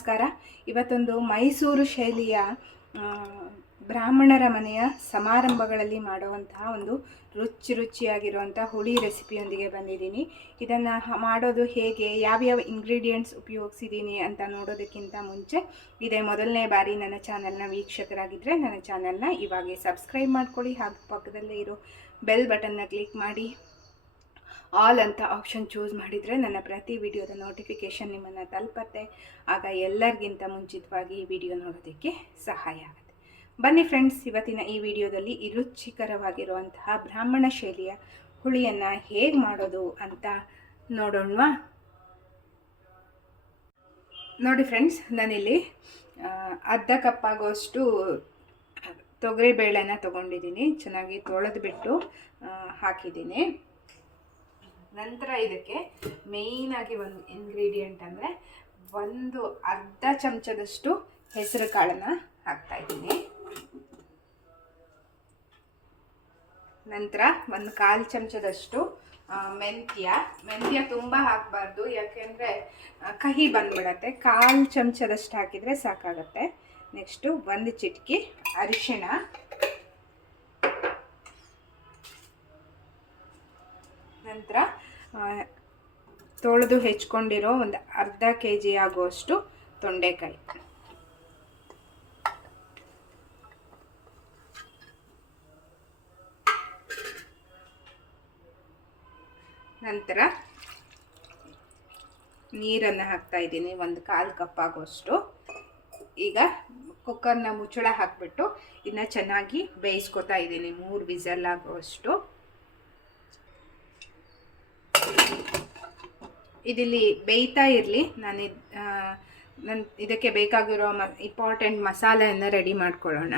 ನಮಸ್ಕಾರ. ಇವತ್ತೊಂದು ಮೈಸೂರು ಶೈಲಿಯ ಬ್ರಾಹ್ಮಣರ ಮನೆಯ ಸಮಾರಂಭಗಳಲ್ಲಿ ಮಾಡುವಂತಹ ಒಂದು ರುಚಿ ರುಚಿಯಾಗಿರುವಂಥ ಹುಳಿ ರೆಸಿಪಿಯೊಂದಿಗೆ ಬಂದಿದ್ದೀನಿ. ಇದನ್ನು ಮಾಡೋದು ಹೇಗೆ, ಯಾವ್ಯಾವ ಇಂಗ್ರೀಡಿಯೆಂಟ್ಸ್ ಉಪಯೋಗಿಸಿದ್ದೀನಿ ಅಂತ ನೋಡೋದಕ್ಕಿಂತ ಮುಂಚೆ ಇದೇ ಮೊದಲನೇ ಬಾರಿ ನನ್ನ ಚಾನಲ್ನ ವೀಕ್ಷಕರಾಗಿದ್ದರೆ ನನ್ನ ಚಾನಲ್ನ ಇವಾಗೆ ಸಬ್ಸ್ಕ್ರೈಬ್ ಮಾಡ್ಕೊಳ್ಳಿ. ಹಾಗೂ ಪಕ್ಕದಲ್ಲೇ ಇರೋ ಬೆಲ್ ಬಟನ್ನ ಕ್ಲಿಕ್ ಮಾಡಿ. ಆಲ್ ಅಂತ ಆಪ್ಷನ್ ಚೂಸ್ ಮಾಡಿದರೆ ನನ್ನ ಪ್ರತಿ ವಿಡಿಯೋದ ನೋಟಿಫಿಕೇಷನ್ ನಿಮ್ಮನ್ನು ತಲುಪತ್ತೆ. ಆಗ ಎಲ್ಲರಿಗಿಂತ ಮುಂಚಿತವಾಗಿ ಈ ವಿಡಿಯೋ ನೋಡೋದಕ್ಕೆ ಸಹಾಯ ಆಗುತ್ತೆ. ಬನ್ನಿ ಫ್ರೆಂಡ್ಸ್ ಇವತ್ತಿನ ಈ ವಿಡಿಯೋದಲ್ಲಿ ರುಚಿಕರವಾಗಿರುವಂತಹ ಬ್ರಾಹ್ಮಣ ಶೈಲಿಯ ಹುಳಿಯನ್ನು ಹೇಗೆ ಮಾಡೋದು ಅಂತ ನೋಡೋಣವಾ? ನೋಡಿ ಫ್ರೆಂಡ್ಸ್ ನಾನಿಲ್ಲಿ ಅರ್ಧ ಕಪ್ ಆಗೋಷ್ಟು ತೊಗರಿಬೇಳೆನ ತೊಗೊಂಡಿದ್ದೀನಿ. ಚೆನ್ನಾಗಿ ತೊಳೆದು ಬಿಟ್ಟು ಆ, ಹಾಕಿದ್ದೀನಿ. ನಂತರ ಇದಕ್ಕೆ ಮೇಯ್ನಾಗಿ ಒಂದು ಇಂಗ್ರೀಡಿಯೆಂಟ್ ಅಂದರೆ ಒಂದು ಅರ್ಧ ಚಮಚದಷ್ಟು ಹೆಸರು ಕಾಳನ್ನು ಹಾಕ್ತಾ ಇದ್ದೀನಿ. ನಂತರ ಒಂದು ಕಾಲು ಚಮಚದಷ್ಟು ಮೆಂತ್ಯ. ಮೆಂತ್ಯ ತುಂಬ ಹಾಕಬಾರ್ದು, ಯಾಕೆಂದರೆ ಕಹಿ ಬಂದ್ಬಿಡತ್ತೆ. ಕಾಲು ಚಮಚದಷ್ಟು ಹಾಕಿದರೆ ಸಾಕಾಗತ್ತೆ. ನೆಕ್ಸ್ಟು ಒಂದು ಚಿಟಕಿ ಅರಿಶಿಣ. ನಂತರ ತೊಳೆದು ಹೆಚ್ಕೊಂಡಿರೋ ಒಂದು ಅರ್ಧ ಕೆ ಜಿ ಆಗುವಷ್ಟು ತೊಂಡೆಕಾಯಿ. ನಂತರ ನೀರನ್ನು ಹಾಕ್ತಾ ಇದ್ದೀನಿ, ಒಂದು ಕಾಲು ಕಪ್ ಆಗುವಷ್ಟು. ಈಗ ಕುಕ್ಕರ್ನ ಮುಚ್ಚಳ ಹಾಕಿಬಿಟ್ಟು ಇದನ್ನ ಚೆನ್ನಾಗಿ ಬೇಯಿಸ್ಕೊತಾ ಇದ್ದೀನಿ, ಮೂರು ವಿಸಲ್ ಆಗುವಷ್ಟು. ಇದಿಲ್ಲಿ ಬೇಯ್ತಾ ಇರಲಿ. ನಾನು ನನ್ನ ಇದಕ್ಕೆ ಬೇಕಾಗಿರೋ ಮ ಇಂಪಾರ್ಟೆಂಟ್ ಮಸಾಲೆಯನ್ನು ರೆಡಿ ಮಾಡ್ಕೊಳ್ಳೋಣ.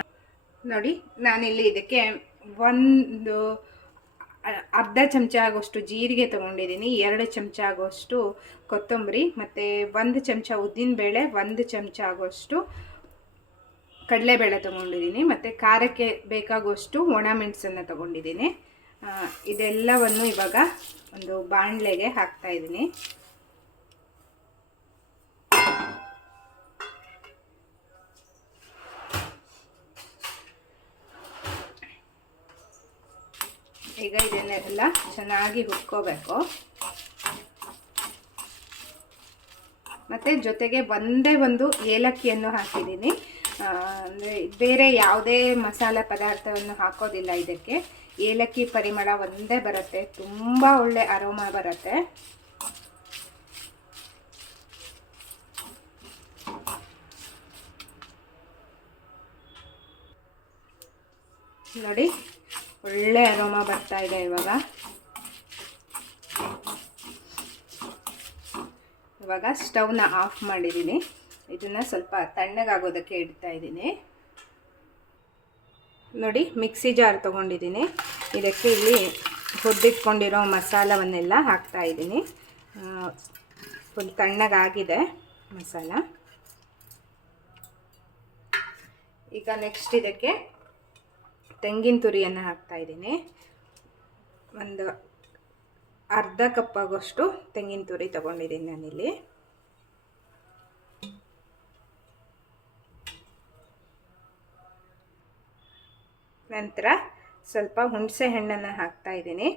ನೋಡಿ, ನಾನಿಲ್ಲಿ ಇದಕ್ಕೆ ಒಂದು ಅರ್ಧ ಚಮಚ ಆಗೋಷ್ಟು ಜೀರಿಗೆ ತೊಗೊಂಡಿದ್ದೀನಿ, ಎರಡು ಚಮಚ ಆಗೋಷ್ಟು ಕೊತ್ತಂಬರಿ, ಮತ್ತು ಒಂದು ಚಮಚ ಉದ್ದಿನಬೇಳೆ ಒಂದು ಚಮಚ ಆಗೋಷ್ಟು ಕಡಲೆಬೇಳೆ ತೊಗೊಂಡಿದ್ದೀನಿ, ಮತ್ತು ಖಾರಕ್ಕೆ ಬೇಕಾಗುವಷ್ಟು ಒಣ ಮೆಣಸನ್ನು ತೊಗೊಂಡಿದ್ದೀನಿ. ಇದೆಲ್ಲವನ್ನು ಇವಾಗ ಒಂದು ಬಾಣಲೆಗೆ ಹಾಕ್ತಾ ಇದ್ದೀನಿ. ಈಗ ಇದನ್ನೆಲ್ಲ ಚೆನ್ನಾಗಿ ಹುಟ್ಕೋಬೇಕು ಮತ್ತು ಜೊತೆಗೆ ಒಂದೇ ಒಂದು ಏಲಕ್ಕಿಯನ್ನು ಹಾಕಿದ್ದೀನಿ. ಅಂದರೆ ಬೇರೆ ಯಾವುದೇ ಮಸಾಲೆ ಪದಾರ್ಥವನ್ನು ಹಾಕೋದಿಲ್ಲ ಇದಕ್ಕೆ. ಏಲಕ್ಕಿ ಪರಿಮಳ ಒಂದೇ ಬರುತ್ತೆ. ತುಂಬ ಒಳ್ಳೆ ಅರೋಮ ಬರುತ್ತೆ. ನೋಡಿ, ಒಳ್ಳೆ ಅರೋಮ ಬರ್ತಾ ಇದೆ ಇವಾಗ. ಇವಾಗ ಸ್ಟವ್ನ ಆಫ್ ಮಾಡಿದ್ದೀನಿ. ಇದನ್ನು ಸ್ವಲ್ಪ ತಣ್ಣಗಾಗೋದಕ್ಕೆ ಇಡ್ತಾ ಇದ್ದೀನಿ. ನೋಡಿ ಮಿಕ್ಸಿ ಜಾರ್ ತೊಗೊಂಡಿದ್ದೀನಿ. ಇದಕ್ಕೆ ಇಲ್ಲಿ ಹುರಿದಿಟ್ಕೊಂಡಿರೋ ಮಸಾಲವನ್ನೆಲ್ಲ ಹಾಕ್ತಾ ಇದ್ದೀನಿ. ಫುಲ್ ತಣ್ಣಗಾಗಿದೆ ಮಸಾಲ. ಈಗ ನೆಕ್ಸ್ಟ್ ಇದಕ್ಕೆ ತೆಂಗಿನ ತುರಿಯನ್ನು ಹಾಕ್ತಾ ಇದ್ದೀನಿ. ಒಂದು ಅರ್ಧ ಕಪ್ ಆಗೋಷ್ಟು ತೆಂಗಿನ ತುರಿ ತೊಗೊಂಡಿದ್ದೀನಿ ನಾನಿಲ್ಲಿ. ನಂತರ ಸ್ವಲ್ಪ ಹುಣಸೆ ಹಣ್ಣನ್ನು ಹಾಕ್ತಾ ಇದ್ದೀನಿ.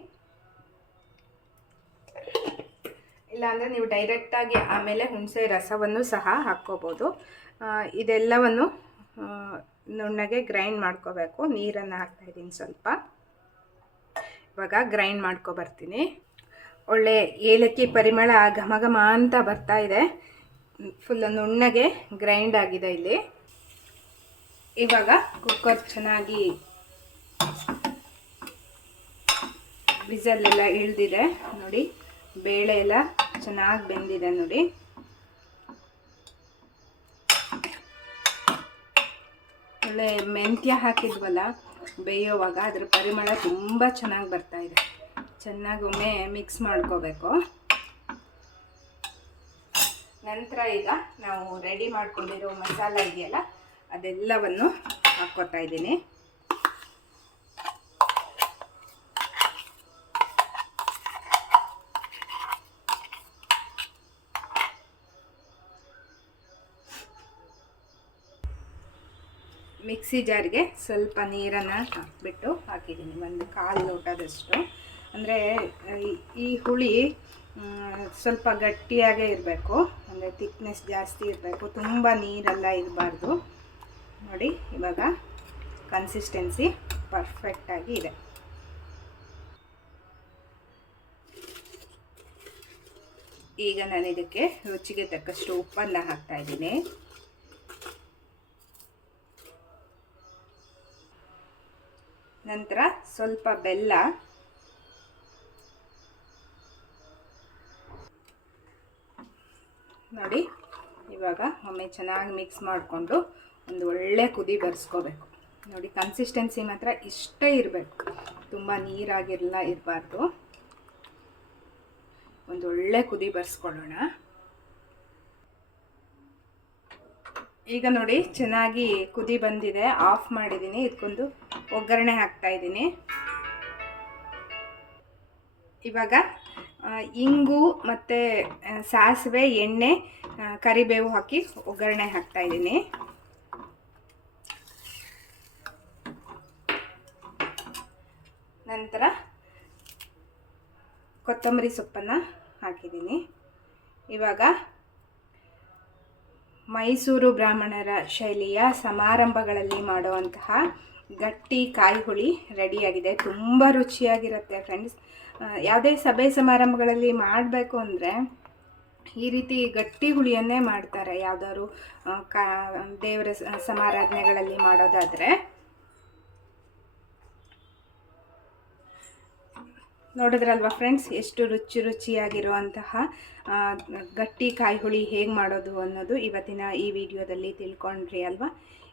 ಇಲ್ಲಾಂದರೆ ನೀವು ಡೈರೆಕ್ಟಾಗಿ ಆಮೇಲೆ ಹುಣಸೆ ರಸವನ್ನು ಸಹ ಹಾಕ್ಕೋಬೋದು. ಇದೆಲ್ಲವನ್ನು ನುಣ್ಣಗೆ ಗ್ರೈಂಡ್ ಮಾಡ್ಕೋಬೇಕು. ನೀರನ್ನು ಹಾಕ್ತಾ ಇದ್ದೀನಿ ಸ್ವಲ್ಪ. ಇವಾಗ ಗ್ರೈಂಡ್ ಮಾಡ್ಕೊಬರ್ತೀನಿ ಒಳ್ಳೆ ಏಲಕ್ಕಿ ಪರಿಮಳ ಘಮ ಘಮ ಅಂತ ಬರ್ತಾ ಇದೆ. ಫುಲ್ ನುಣ್ಣಗೆ ಗ್ರೈಂಡ್ ಆಗಿದೆ ಇಲ್ಲಿ. ಇವಾಗ ಕುಕ್ಕರ್ ಚೆನ್ನಾಗಿ ಇಳಿದಿದೆ ಇಳ್ದಿದೆ. ನೋಡಿ ಬೇಳೆ ಎಲ್ಲ ಚೆನ್ನಾಗಿ ಬೆಂದಿದೆ ನೋಡಿ. ಒಳ್ಳೆ ಮೆಂತ್ಯ ಹಾಕಿದ್ವಲ್ಲ, ಬೇಯೋವಾಗ ಅದ್ರ ಪರಿಮಳ ತುಂಬ ಚೆನ್ನಾಗಿ ಬರ್ತಾ ಇದೆ. ಚೆನ್ನಾಗಿ ಒಮ್ಮೆ ಮಿಕ್ಸ್ ಮಾಡ್ಕೋಬೇಕು. ನಂತರ ಈಗ ನಾವು ರೆಡಿ ಮಾಡ್ಕೊಂಡಿರೋ ಮಸಾಲ ಇದೆಯಲ್ಲ, ಅದೆಲ್ಲವನ್ನು ಹಾಕ್ಕೋತಾ ಇದ್ದೀನಿ. ಮಿಕ್ಸಿ ಜಾರಿಗೆ ಸ್ವಲ್ಪ ನೀರನ್ನು ಹಾಕಿಬಿಟ್ಟು ಹಾಕಿದ್ದೀನಿ. ಒಂದು ಕಾಲು ಲೋಟದಷ್ಟು. ಅಂದರೆ, ಈ ಹುಳಿ ಸ್ವಲ್ಪ ಗಟ್ಟಿಯಾಗೇ ಇರಬೇಕು. ಅಂದರೆ ತಿಕ್ನೆಸ್ ಜಾಸ್ತಿ ಇರಬೇಕು. ತುಂಬ ನೀರೆಲ್ಲ ಇರಬಾರ್ದು. ನೋಡಿ, ಇವಾಗ ಕನ್ಸಿಸ್ಟೆನ್ಸಿ ಪರ್ಫೆಕ್ಟಾಗಿ ಇದೆ. ಈಗ ನಾನು ಇದಕ್ಕೆ ರುಚಿಗೆ ತಕ್ಕಷ್ಟು ಉಪ್ಪನ್ನು ಹಾಕ್ತಾ ನಂತರ ಸ್ವಲ್ಪ ಬೆಲ್ಲ. ನೋಡಿ, ಇವಾಗ ಒಮ್ಮೆ ಚೆನ್ನಾಗಿ ಮಿಕ್ಸ್ ಮಾಡಿಕೊಂಡು ಒಂದು ಒಳ್ಳೆ ಕುದಿ ಬರ್ಸ್ಕೋಬೇಕು. ನೋಡಿ ಕನ್ಸಿಸ್ಟೆನ್ಸಿ ಮಾತ್ರ ಇಷ್ಟೇ ಇರಬೇಕು. ತುಂಬ ನೀರಾಗಿರಲ್ಲ, ಇರಬಾರ್ದು. ಒಂದು ಒಳ್ಳೆ ಕುದಿ ಬರ್ಸ್ಕೊಳ್ಳೋಣ. ಈಗ ನೋಡಿ, ಚೆನ್ನಾಗಿ ಕುದಿ ಬಂದಿದೆ. ಆಫ್ ಮಾಡಿದ್ದೀನಿ. ಇದಕ್ಕೊಂದು ಒಗ್ಗರಣೆ ಹಾಕ್ತಾ ಇದ್ದೀನಿ. ಇವಾಗ ಇಂಗು ಮತ್ತು ಸಾಸಿವೆ, ಎಣ್ಣೆ ಕರಿಬೇವು ಹಾಕಿ ಒಗ್ಗರಣೆ ಹಾಕ್ತಾ ಇದ್ದೀನಿ. ನಂತರ ಕೊತ್ತಂಬರಿ ಸೊಪ್ಪನ್ನು ಹಾಕಿದ್ದೀನಿ. ಇವಾಗ ಮೈಸೂರು ಬ್ರಾಹ್ಮಣರ ಶೈಲಿಯ ಸಮಾರಂಭಗಳಲ್ಲಿ ಮಾಡುವಂತಹ ಗಟ್ಟಿ ಕಾಯಿ ಹುಳಿ ರೆಡಿಯಾಗಿದೆ. ತುಂಬ ರುಚಿಯಾಗಿರುತ್ತೆ ಫ್ರೆಂಡ್ಸ್ ಯಾವುದೇ ಸಭೆ ಸಮಾರಂಭಗಳಲ್ಲಿ ಮಾಡಬೇಕು ಅಂದರೆ ಈ ರೀತಿ ಗಟ್ಟಿ ಹುಳಿಯನ್ನೇ ಮಾಡ್ತಾರೆ. ಯಾವುದಾದ್ರು ಕಾ, ದೇವರ ಸಮಾರಾಧನೆಗಳಲ್ಲಿ ಮಾಡೋದಾದರೆ. ನೋಡಿದ್ರಲ್ವಾ ಫ್ರೆಂಡ್ಸ್ ಎಷ್ಟು ರುಚಿ ರುಚಿಯಾಗಿರುವಂತಹ ಗಟ್ಟಿ ಕಾಯಿ ಹುಳಿ ಹೇಗೆ ಮಾಡೋದು ಅನ್ನೋದು ಇವತ್ತಿನ ಈ ವಿಡಿಯೋದಲ್ಲಿ ತಿಳ್ಕೊಂಡ್ರಿ ಅಲ್ವಾ?